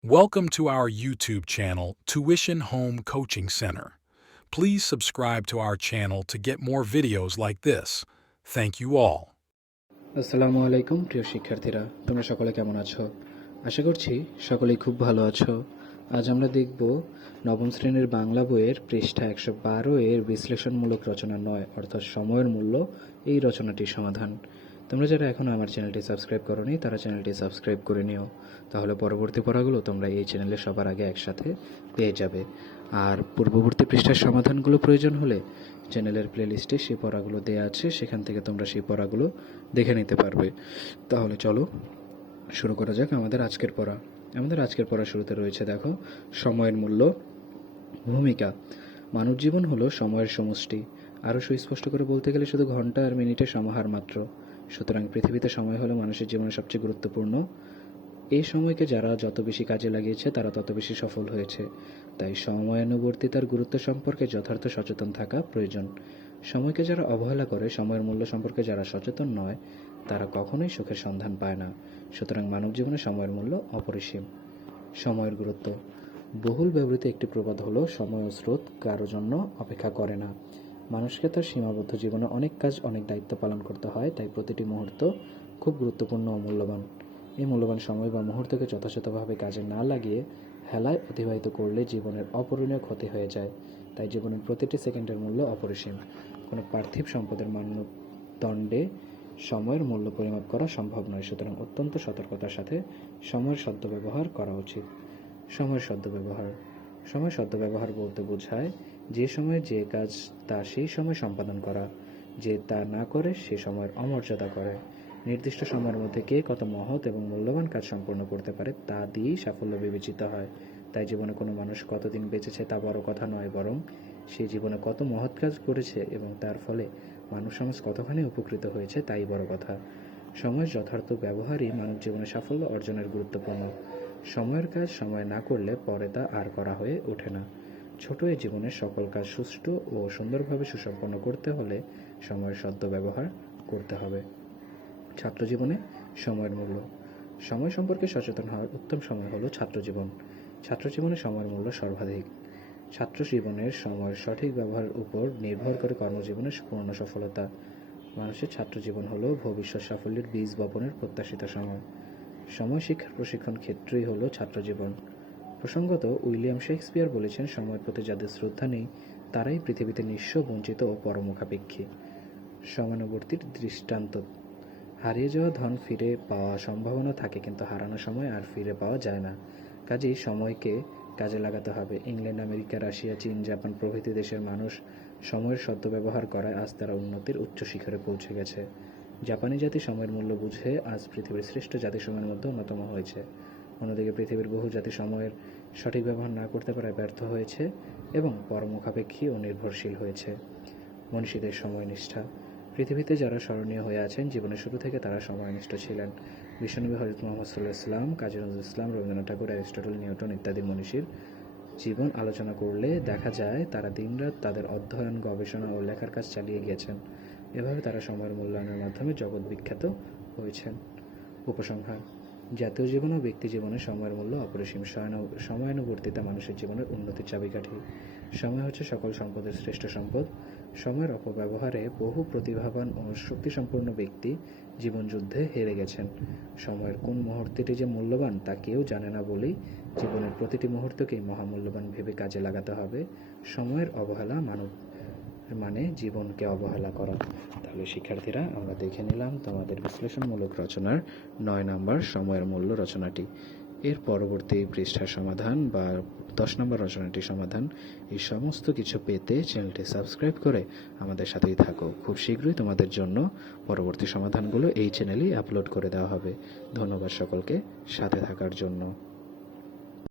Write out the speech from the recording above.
Welcome to our YouTube channel, Tuition Home Coaching Center. Please subscribe to our channel to get more videos like this. Thank you all. আসসালামু আলাইকুম প্রিয় শিক্ষার্থীরা তোমরা সকলে কেমন আছো আশা করছি সকলেই খুব ভালো আছো আজ আমরা দেখব নবম শ্রেণীর বাংলা বইয়ের পৃষ্ঠা একশো বারো এর বিশ্লেষণমূলক রচনা নয় অর্থাৎ সময়ের মূল্য এই রচনাটির সমাধান তোমরা যারা এখনও আমার চ্যানেলটি সাবস্ক্রাইব করোনি, তারা চ্যানেলটি সাবস্ক্রাইব করে নিও। তাহলে পরবর্তী পড়াগুলো তোমরা এই চ্যানেলে সবার আগে একসাথে পেয়ে যাবে। আর পূর্ববর্তী পৃষ্ঠার সমাধানগুলো প্রয়োজন হলে চ্যানেলের প্লেলিস্টে সেই পড়াগুলো দেওয়া আছে, সেখান থেকে তোমরা সেই পড়াগুলো দেখে নিতে পারবে। তাহলে চলো, শুরু করা যাক আমাদের আজকের পড়া। আমাদের আজকের পড়া শুরুতে রয়েছে, দেখো, সময়ের মূল্য, ভূমিকা। মানব জীবন হলো সময়ের সমষ্টি। আরও সুস্পষ্ট করে বলতে গেলে শুধু ঘণ্টা আর মিনিটের সমাহার মাত্র। সুতরাং পৃথিবীতে সময় হলো মানুষের জীবনে সবচেয়ে গুরুত্বপূর্ণ। এই সময়কে যারা যত বেশি কাজে লাগিয়েছে, তারা তত বেশি সফল হয়েছে। তাই সময়ানুবর্তিতার গুরুত্ব সম্পর্কে যথার্থ সচেতন থাকা প্রয়োজন। সময়কে যারা অবহেলা করে, সময়ের মূল্য সম্পর্কে যারা সচেতন নয়, তারা কখনোই সুখের সন্ধান পায় না। সুতরাং মানব জীবনে সময়ের মূল্য অপরিসীম। সময়ের গুরুত্ব। বহুল ব্যবহৃত একটি প্রবাদ হলো, সময় ও স্রোত কারও জন্য অপেক্ষা করে না। মানুষকে তার সীমাবদ্ধ জীবনে অনেক কাজ, অনেক দায়িত্ব পালন করতে হয়, তাই প্রতিটি মুহূর্ত খুব গুরুত্বপূর্ণ ও মূল্যবান। এই মূল্যবান সময় বা মুহূর্তকে যথাযথভাবে কাজে না লাগিয়ে হেলায় অতিবাহিত করলে জীবনের অপূরণীয় ক্ষতি হয়ে যায়, তাই জীবনের প্রতিটি সেকেন্ডের মূল্য অপরিসীম। কোনো পার্থিব সম্পদের মানদণ্ডে সময়ের মূল্য পরিমাপ করা সম্ভব নয়, সুতরাং অত্যন্ত সতর্কতার সাথে সময়ের সদ্ব্যবহার করা উচিত। সময়ের সদ্ব্যবহার। সময় সদ্ব্যবহার বলতে বোঝায় যে সময়ে যে কাজ তা সেই সময় সম্পাদন করা, যে তা না করে সে সময়ের অমর্যাদা করে। নির্দিষ্ট সময়ের মধ্যে কে কত মহৎ এবং মূল্যবান কাজ সম্পূর্ণ করতে পারে তা দিয়েই সাফল্য বিবেচিত হয়। তাই জীবনে কোনো মানুষ কতদিন বেঁচেছে তা বড় কথা নয়, বরং সে জীবনে কত মহৎ কাজ করেছে এবং তার ফলে মানব সমাজ কতখানি উপকৃত হয়েছে তাই বড় কথা। সময়ের যথার্থ ব্যবহারই মানব জীবনে সাফল্য অর্জনের গুরুত্বপূর্ণ। সময়ের কাজ সময় না করলে পরে তা আর করা হয়ে ওঠে না। ছোট এই জীবনের সকল কাজ সুষ্ঠু ও সুন্দরভাবে সুসম্পন্ন করতে হলে সময়ের সদ্য ব্যবহার করতে হবে। ছাত্র জীবনে সময়ের মূল্য। সময় সম্পর্কে সচেতন হওয়ার উত্তম সময় হলো ছাত্র জীবন। ছাত্র জীবনে সময়ের মূল্য সর্বাধিক। ছাত্র জীবনের সময়ের সঠিক ব্যবহারের উপর নির্ভর করে কর্মজীবনের পূর্ণ সফলতা। মানুষের ছাত্র জীবন হলো ভবিষ্যৎ সাফল্যের বীজ বপনের প্রত্যাশিত সময়। সময় শিক্ষার প্রশিক্ষণ ক্ষেত্রই হলো ছাত্র জীবন। প্রসঙ্গত, উইলিয়াম শেক্সপিয়ার বলেছেন, সময়ের প্রতি যাদের শ্রদ্ধা নেই, তারাই পৃথিবীতে নিঃস্ব বঞ্চিত ও পরমুখাপেক্ষী। সমানুবর্তীর দৃষ্টান্ত। হারিয়ে যাওয়া ধন ফিরে পাওয়া সম্ভাবনা থাকে, কিন্তু হারানো সময় আর ফিরে পাওয়া যায় না। কাজেই সময়কে কাজে লাগাতে হবে। ইংল্যান্ড, আমেরিকা, রাশিয়া, চীন, জাপান প্রভৃতি দেশের মানুষ সময়ের সদ্ব্যবহার করায় আজ তারা উন্নতির উচ্চ শিখরে পৌঁছে গেছে। জাপানি জাতি সময়ের মূল্য বুঝে আজ পৃথিবীর শ্রেষ্ঠ জাতিসমূহের মধ্যে অন্যতম হয়েছে। অন্যদিকে পৃথিবীর বহু জাতি সময়ের সঠিক ব্যবহার না করতে পারায় ব্যর্থ হয়েছে এবং পরমুখাপেক্ষী ও নির্ভরশীল হয়েছে। মনীষীদের সময়নিষ্ঠা। পৃথিবীতে যারা স্মরণীয় হয়ে আছেন, জীবনের শুরু থেকে তারা সময়নিষ্ঠ ছিলেন। বিশ্বনবী হজরত মোহাম্মদ ইসলাম কাজী নজরুল ইসলাম, রবীন্দ্রনাথ ঠাকুর, অ্যারিস্টটল, নিউটন ইত্যাদি মনীষীর জীবন আলোচনা করলে দেখা যায়, তারা দিনরাত তাদের অধ্যয়ন, গবেষণা ও লেখার কাজ চালিয়ে গিয়েছেন। এভাবে তারা সময়ের মূল্যায়নের মাধ্যমে জগৎ বিখ্যাত হয়েছেন। উপসংহার। জাতীয় জীবন ও ব্যক্তি জীবনে সময়ের মূল্য অপরিসীম। সময়ানুবর্তিতা মানুষের জীবনের উন্নতির চাবিকাঠি। সময় হচ্ছে সকল সম্পদের শ্রেষ্ঠ সম্পদ। সময়ের অপব্যবহারে বহু প্রতিভাবান ও শক্তিসম্পন্ন ব্যক্তি জীবনযুদ্ধে হেরে গেছেন। সময়ের কোন মুহূর্তটি যে মূল্যবান তা কেউ জানে না বলেই জীবনের প্রতিটি মুহূর্তকেই মহামূল্যবান ভেবে কাজে লাগাতে হবে। সময়ের অবহেলা মানব মানে জীবনকে অবহেলা করা। তাহলে শিক্ষার্থীরা, আমরা দেখে নিলাম তোমাদের বিশ্লেষণমূলক রচনার নয় নাম্বার সময়ের মূল্য রচনাটি। এর পরবর্তী পৃষ্ঠার সমাধান বা দশ নম্বর রচনাটির সমাধান এই সমস্ত কিছু পেতে চ্যানেলটি সাবস্ক্রাইব করে আমাদের সাথেই থাকো। খুব শীঘ্রই তোমাদের জন্য পরবর্তী সমাধানগুলো এই চ্যানেলেই আপলোড করে দেওয়া হবে। ধন্যবাদ সকলকে সাথে থাকার জন্য।